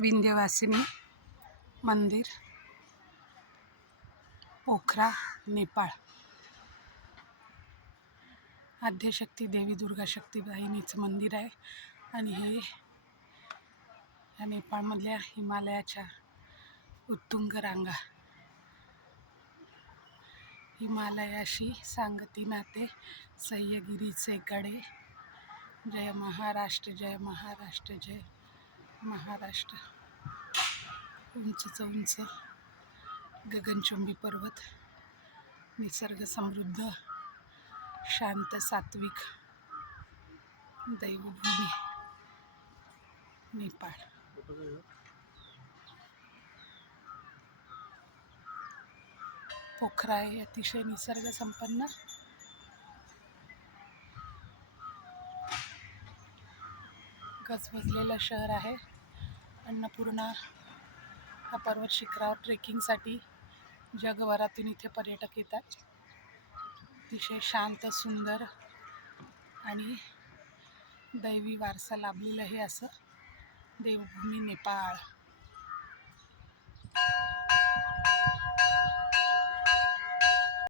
विंध्यवासिनी मंदिर, पोखरा, नेपाळ. आद्यशक्ती देवी दुर्गा शक्तीबाईनीचं मंदिर आहे आणि हे या नेपाळमधल्या हिमालयाच्या उत्तुंग रांगा, हिमालयाशी सांगती नाते सह्यागिरीचे कडे. जय महाराष्ट्र, जय महाराष्ट्र, जय महाराष्ट्र. उंचच उंच गगनचुंबी पर्वत, निसर्ग समृद्ध, शांत सात्विक दैवभूमी नेपाळ. पोखरा हे अतिशय निसर्ग संपन्न गजबजलेलं शहर आहे. अन्नपूर्णा हा पर्वत शिखरावर ट्रेकिंगसाठी जगभरातून इथे पर्यटक येतात. अतिशय शांत, सुंदर आणि दैवी वारसा लाभलेलं हे असं देवभूमी नेपाळ.